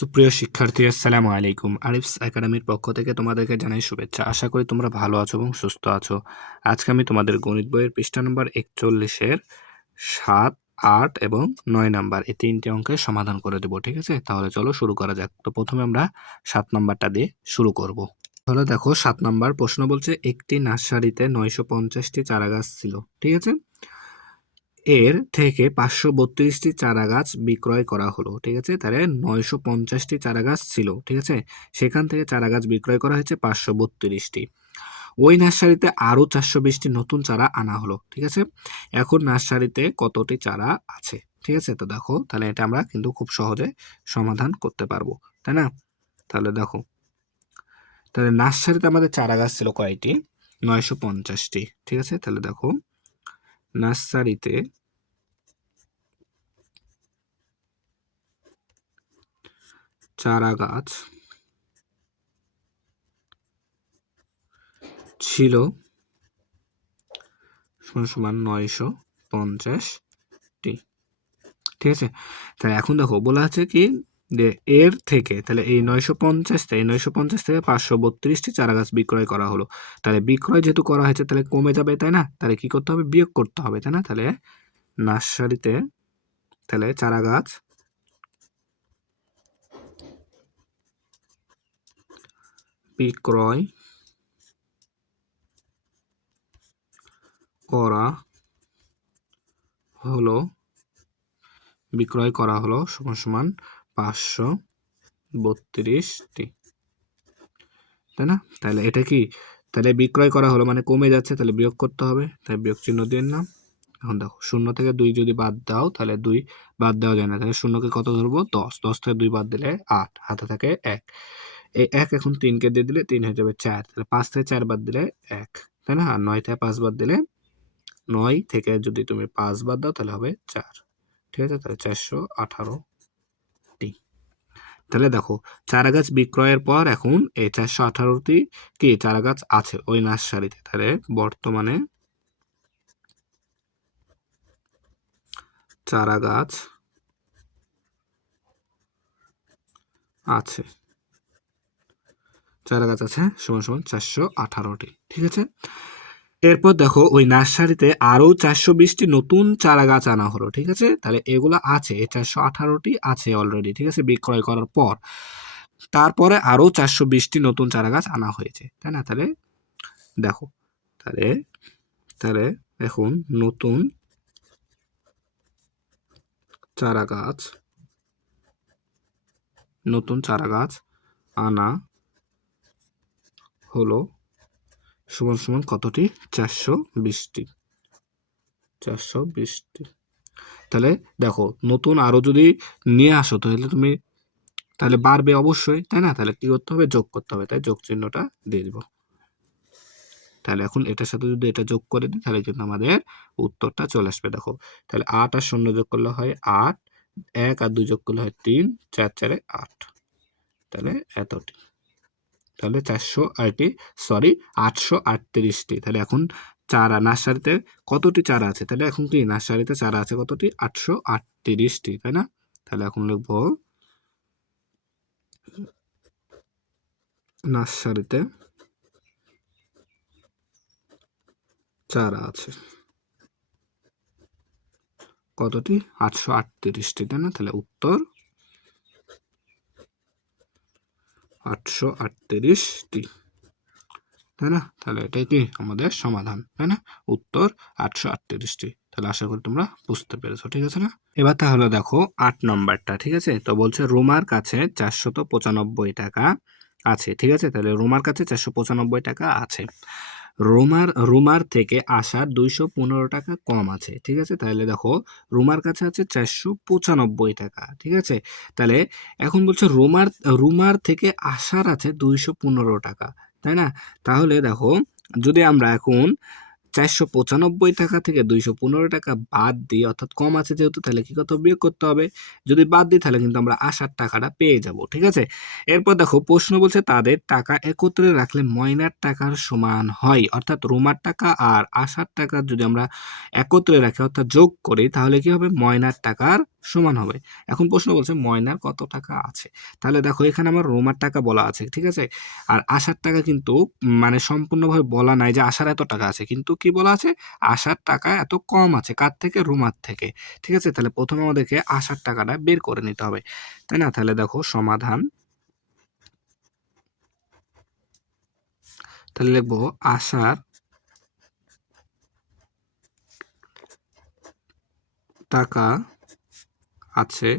সুপ্রিয় শিক্ষার্থী, আসসালামু আলাইকুম। আরিফস একাডেমির পক্ষ থেকে তোমাদেরকে জানাই শুভেচ্ছা। আশা করি তোমরা ভালো আছো এবং সুস্থ আছো। আজকে আমি তোমাদের গণিত বইয়ের পৃষ্ঠা নম্বর 41-এর 7, 8 এবং 9 নাম্বার এই তিনটি অঙ্কের সমাধান করে দেব। ঠিক আছে, তাহলে চলো শুরু করা যাক। তো প্রথমে আমরা 7 নাম্বারটা দিয়ে শুরু করব। তাহলে দেখো 7 নাম্বার প্রশ্ন বলছে একটি নার্সারিতে 950টি চারা গাছ ছিল। ঠিক আছে, এর থেকে 532টি চারা গাছ বিক্রয় করা হলো। ঠিক আছে, তাহলে 950টি চারা গাছ ছিল। ঠিক আছে, সেখান থেকে চারা গাছ বিক্রয় করা হয়েছে 532টি। ওই নার্সারিতে আরো 420টি নতুন চারা আনা হলো। ঠিক আছে, এখন নার্সারিতে কতটি চারা আছে? ঠিক আছে, তো দেখো তাহলে এটা আমরা কিন্তু খুব সহজে সমাধান করতে পারবো, তাই না? তাহলে দেখো, তাহলে নার্সারিতে আমাদের চারা গাছ ছিল কয়টি? 950টি। ঠিক আছে, তাহলে দেখো নার্সারিতে চারা গাছ ছিল সমান 950টি। ঠিক আছে, তাহলে এখন দেখো বলা আছে কি যে এর থেকে, তাহলে এই 950 থেকে 532টি চারা গাছ বিক্রয় করা হলো। তাহলে বিক্রয় যেহেতু করা হয়েছে তাহলে কমে যাবে, তাই না? তাহলে কি করতে হবে? বিয়োগ করতে হবে, তাই না? তাহলে নার্সারিতে তাহলে চারা গাছ বিক্রয় করা হলো সমান 532টি, তাই না? তাহলে এটা কি, তাহলে বিক্রয় করা হলো মানে কমে যাচ্ছে, তাহলে বিয়োগ করতে হবে, তাই বিয়োগ চিহ্ন দিয়ে নাম। এখন দেখো 0 থেকে 2 যদি বাদ দাও তাহলে 2 বাদ দেওয়া যায় না, তাহলে 0কে কত ধরবো? 10। 10 থেকে 2 বাদ দিলে 8, হাতে থাকে 1। এই 1 এখন 3কে দিয়ে দিলে 3 হয়ে যাবে 4, তাহলে 5 থেকে 4 বাদ দিলে 1, তাই না? আর 9 থেকে 5 বাদ দিলে 9 থেকে যদি তুমি 5 বাদ দাও তাহলে হবে 4। ঠিক আছে, তাহলে 418টি। তাহলে দেখো চারা গাছ বিক্রয়ের পর এখন এই 418টি কি চারা গাছ আছে ওই নার্সারিতে। তাহলে বর্তমানে চারা গাছ আছে, সমান সমান 418টি। ঠিক আছে, এরপর দেখো ওই নার্সারিতে আরো 420টি নতুন চারা গাছ আনা হলো। ঠিক আছে, তাহলে এগুলো আছে, এই 418টি আছে অলরেডি। ঠিক আছে, বিক্রয় করার পর তারপরে আরো 420টি নতুন চারা গাছ আনা হয়েছে, তাই না? তাহলে দেখো, তাহলে তাহলে এখন নতুন চারা গাছ আনা হলো সমান সমান কতটি? 420টি। তাহলে দেখো নতুন আরো যদি নিয়ে আসো তাহলে তুমি তাহলে বাড়বে অবশ্যই, তাই না? তাহলে কি করতে হবে? যোগ করতে হবে, তাই যোগ চিহ্নটা দিয়ে দিব। তাহলে এখন এটার সাথে যদি এটা যোগ করে দিই তাহলে কিন্তু আমাদের উত্তরটা চলে আসবে। দেখো তাহলে 8 আর 0 যোগ করলে হয় 8, 1 আর 2 যোগ করলে হয় 3, 4 4 8, তাহলে এতটি। তাহলে 838টি। তাহলে এখন চারা নার্সারিতে কতটি চারা আছে? তাহলে এখন কি নার্সারিতে চারা আছে কতটি? 838টি, তাই না? তাহলে এখন লিখবো নার্সারিতে চারা আছে কতটি? 838টি, তাই না? তাহলে উত্তর 838টি, তাই না? তাহলে এটাই কি আমাদের সমাধান, তাই না? উত্তর 838টি। তাহলে আশা করি তোমরা বুঝতে পেরেছো, ঠিক আছে না? এবার তাহলে দেখো 8 নম্বরটা। ঠিক আছে, তো বলছে রোমার কাছে 495 টাকা আছে। ঠিক আছে, তাহলে রোমার কাছে 495 টাকা আছে। রোমার থেকে আসার 215 টাকা কম আছে। ঠিক আছে, তাহলে দেখো রোমার কাছে আছে 495 টাকা। ঠিক আছে, তাহলে এখন বলছে রোমার থেকে আসার আছে 215 টাকা, তাই না? তাহলে দেখো যদি আমরা এখন 495 টাকা থেকে 215 টাকা বাদ দিই, অর্থাৎ কম আছে যেহেতু, তাহলে কি করতে হবে? বিয়োগ করতে হবে। যদি বাদ দিই তাহলে কিন্তু আমরা আসার টাকাটা পেয়ে যাব। ঠিক আছে, এরপর দেখো প্রশ্ন বলছে তাদের টাকা একত্রে রাখলে ময়নার টাকার সমান হয়। অর্থাৎ রোমার টাকা আর আসার টাকা যদি আমরা একত্রে রাখি অর্থাৎ যোগ করি তাহলে কি হবে? ময়নার টাকার সমান হবে। এখন প্রশ্ন বলছে ময়নার কত টাকা আছে? তাহলে দেখো এখানে আমার রোমার টাকা বলা আছে, ঠিক আছে? আর আশার টাকা কিন্তু মানে সম্পূর্ণভাবে বলা নাই যে আশার এত টাকা আছে। কিন্তু কি বলা আছে? আশার টাকা এত কম আছে। কার থেকে? রুমার থেকে। ঠিক আছে? তাহলে প্রথমে আমাদেরকে আশার টাকাটা বের করে নিতে হবে। তাই না? তাহলে দেখো সমাধান। তাহলে লিখবো আশার টাকা আছে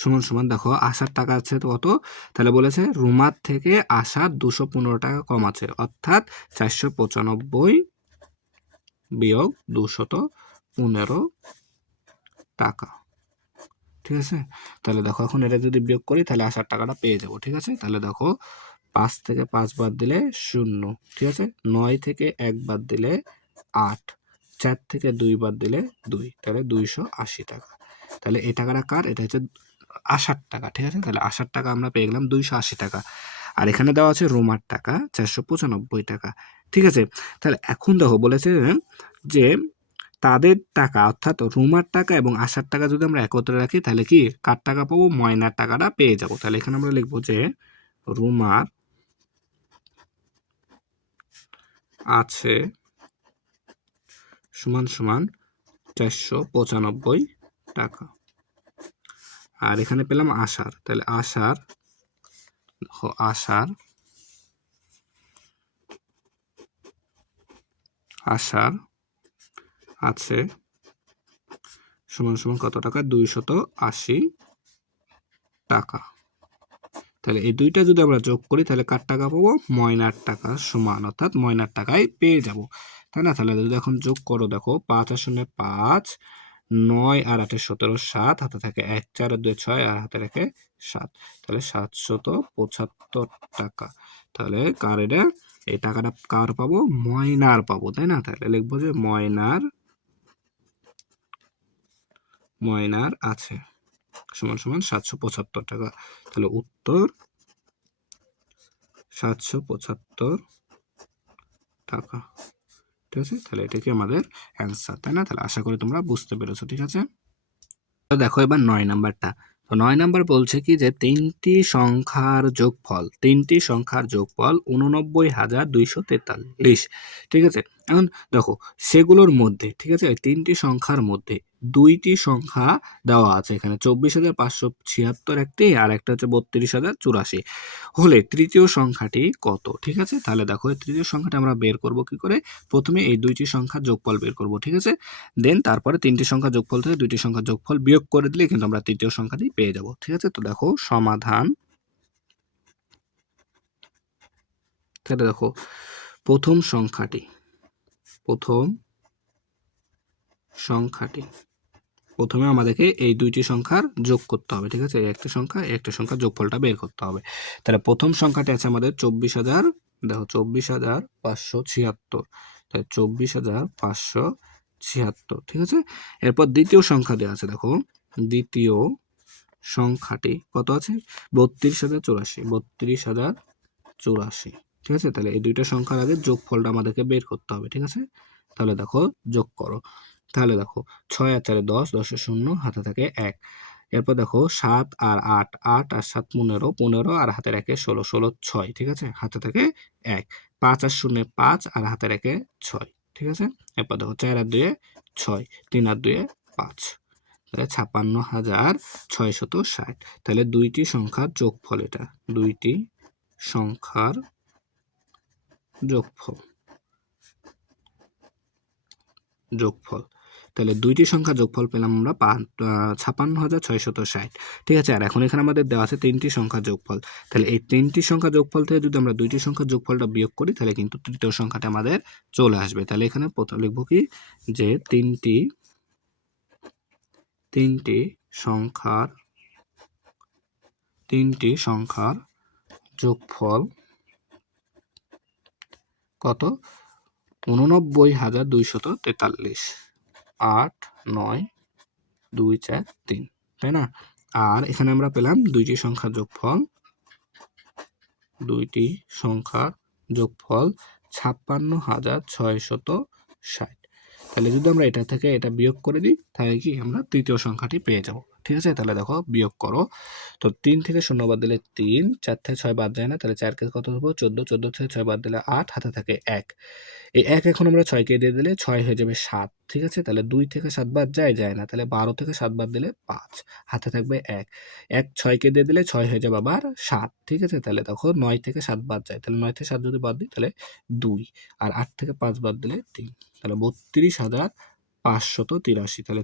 সমান সমান দেখো আশার টাকা আছে তো কত? তাহলে বলেছে রুমার থেকে আশার 215 টাকা কম আছে, অর্থাৎ 495 বিয়োগ 215 টাকা। ঠিক আছে? তাহলে দেখো এখন এটা যদি বিয়োগ করি তাহলে আশার টাকাটা পেয়ে যাব। ঠিক আছে? তাহলে দেখো 5 থেকে 5 বাদ দিলে 0, ঠিক আছে? 9 থেকে 1 বাদ দিলে 8, 4 থেকে 2 বাদ দিলে 2, তাহলে 280 টাকা। তাহলে এই টাকাটা কার? এটা হচ্ছে আশার টাকা। ঠিক আছে? তাহলে আশার টাকা আমরা পেয়ে গেলাম 280 টাকা। আর এখানে দেওয়া আছে রোমার টাকা 495 টাকা। ঠিক আছে? তাহলে এখন দেখো বলেছে যে তাদের টাকা অর্থাৎ রুমার টাকা এবং আশার টাকা যদি আমরা একত্রে রাখি তাহলে কি কার টাকা পাবো? ময়নার টাকাটা পেয়ে যাব। তাহলে এখানে আমরা লিখবো যে রুমার আছে সমান সমান 495 টাকা। আর এখানে পেলাম আশার, তাহলে আশার আশার আশার আছে সমান সমান কত টাকা? 280 টাকা। তাহলে এই দুইটা যদি আমরা যোগ করি তাহলে কার টাকা পাবো? ময়নার টাকা সমান, অর্থাৎ ময়নার টাকায় পেয়ে যাব। তাই না? তাহলে যদি এখন যোগ করো দেখো 5 আর 0 5, 9 আর 8 17, 7 হাতে থাকে 1, 4 আর 2 6 আর হাতে রাখে 7, তাহলে 775 টাকা। তাহলে কার এটা? এই টাকাটা কার পাবো? ময়নার পাবো। তাই না? তাহলে লিখবো যে ময়নার আছে সমান সমান 775 টাকা। তাহলে উত্তর 775 টাকা। ঠিক আছে? তাহলে এটা কি আমাদের অ্যান্সার, তাই না? তাহলে আশা করি তোমরা বুঝতে পেরেছো। ঠিক আছে? তো দেখো এবার 9 নাম্বারটা। তো 9 নাম্বার বলছে কি যে তিনটি সংখ্যার যোগফল 89,243। ঠিক আছে? এখন দেখো সেগুলোর মধ্যে, ঠিক আছে, তিনটি সংখ্যার মধ্যে দুইটি সংখ্যা দেওয়া আছে এখানে 24,576 একটি, আর একটা হচ্ছে 32,084 হলে তৃতীয় সংখ্যাটি কত? ঠিক আছে? তাহলে দেখো এই তৃতীয় সংখ্যাটা আমরা বের করব কি করে? প্রথমে এই দুইটি সংখ্যার যোগফল বের করব। ঠিক আছে? দেন তারপরে তিনটি সংখ্যা যোগফল থেকে দুইটি সংখ্যা যোগফল বিয়োগ করে দিলে কিন্তু আমরা তৃতীয় সংখ্যাটি পেয়ে যাব। ঠিক আছে? তো দেখো সমাধান। তাহলে দেখো প্রথম সংখ্যাটি প্রথমে আমাদেরকে এই দুইটি সংখ্যার যোগ করতে হবে। ঠিক আছে? একটা সংখ্যা যোগফলটা বের করতে হবে। তাহলে প্রথম সংখ্যাটি আছে আমাদের 24,000, দেখো 24,576, তাহলে 24,576। ঠিক আছে? এরপর দ্বিতীয় সংখ্যা দেওয়া আছে, দেখো দ্বিতীয় সংখ্যাটি কত আছে? 32,084। ঠিক আছে? তাহলে এই দুইটা সংখ্যার আগে যোগফলটা আমাদেরকে বের করতে হবে। ঠিক আছে? তাহলে দেখো যোগ করো। তাহলে দেখো 6 আর 4 10, 10 এর 0 হাতে থাকে 1। এরপর দেখো 7 আর 8, 8 আর 7 15, 15 আর হাতে রাখে 16, 16 6। ঠিক আছে? হাতে থাকে 1। 5 আর 0 5 আর হাতে রাখে 6। ঠিক আছে? এরপর দেখো 4 আর 2 6, 3 আর 2 5, তাহলে 56,660। তাহলে দুইটি সংখ্যার যোগফল, এটা দুইটি সংখ্যার যোগফল। তাহলে দুইটি সংখ্যা যোগফল পেলাম আমরা 56,660। ঠিক আছে? আর এখন এখানে আমাদের দেওয়া আছে তিনটি সংখ্যা যোগফল। তাহলে এই তিনটি সংখ্যা যোগফল থেকে যদি আমরা দুইটি সংখ্যা যোগফলটা বিয়োগ করি তাহলে কিন্তু তৃতীয় সংখ্যাটা আমাদের চলে আসবে। তাহলে এখানে প্রথম লিখবো কি যে তিনটি সংখ্যার যোগফল কত? 89,243। 8 9 2 4 3, তাই না? আর এখানে আমরা পেলাম দুইটি সংখ্যার যোগফল 56,660। তাহলে যদি আমরা এটা থেকে এটা বিয়োগ করে দিই তাহলে কি আমরা তৃতীয় সংখ্যাটি পেয়ে যাব। ঠিক আছে? তাহলে দেখো বিয়োগ করো। তো ৩ থেকে ০ বাদ দিলে ৩, ৪ থেকে ৬ বাদ যায় না। তাহলে ৪ কে কত ধরবো? ১৪, ১৪ থেকে ৬ বাদ দিলে ৮, হাতে থাকে ১। এই ১ এখন আমরা ৬ কে দিয়ে দিলে ৬ হয়ে যাবে ৭। ঠিক আছে? তাহলে ২ থেকে ৭ বাদ যায়? যায় না। তাহলে ১২ থেকে ৭ বাদ দিলে ৫, হাতে থাকবে ১। ১ ৬ কে দিয়ে দিলে ৬ হয়ে যাবে আবার ৭। ঠিক আছে? তাহলে দেখো ৯ থেকে ৭ বাদ যায়। তাহলে ৯ থেকে ৭ যদি বাদ দিই তাহলে ২, আর ৮ থেকে ৫ বাদ দিলে ৩। তাহলে ৩২,৫৮৩। তাহলে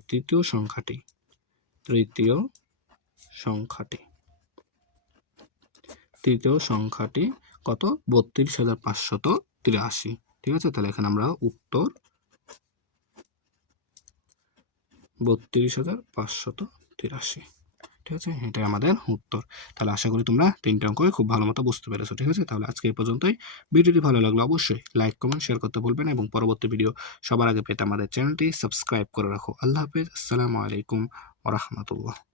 তৃতীয় সংখ্যাটি কত? ৩২,৫৮৩। ঠিক আছে? তাহলে এখানে আমরা উত্তর ৩২,৫৮৩। ঠিক আছে? এটাই আমাদের উত্তর। তাহলে আশা করি তোমরা ৩ টা অঙ্কই খুব ভালো মতো বুঝতে পেরেছো। ঠিক আছে? তাহলে আজকে এই পর্যন্তই। ভিডিওটি ভালো লাগলে অবশ্যই লাইক, কমেন্ট, শেয়ার করতে ভুলবেন না এবং পরবর্তী ভিডিও সবার আগে পেতে আমাদের চ্যানেলটি সাবস্ক্রাইব করে রাখো। আল্লাহ হাফেজ। আসসালামু আলাইকুম ওয়া রাহমাতুল্লাহ।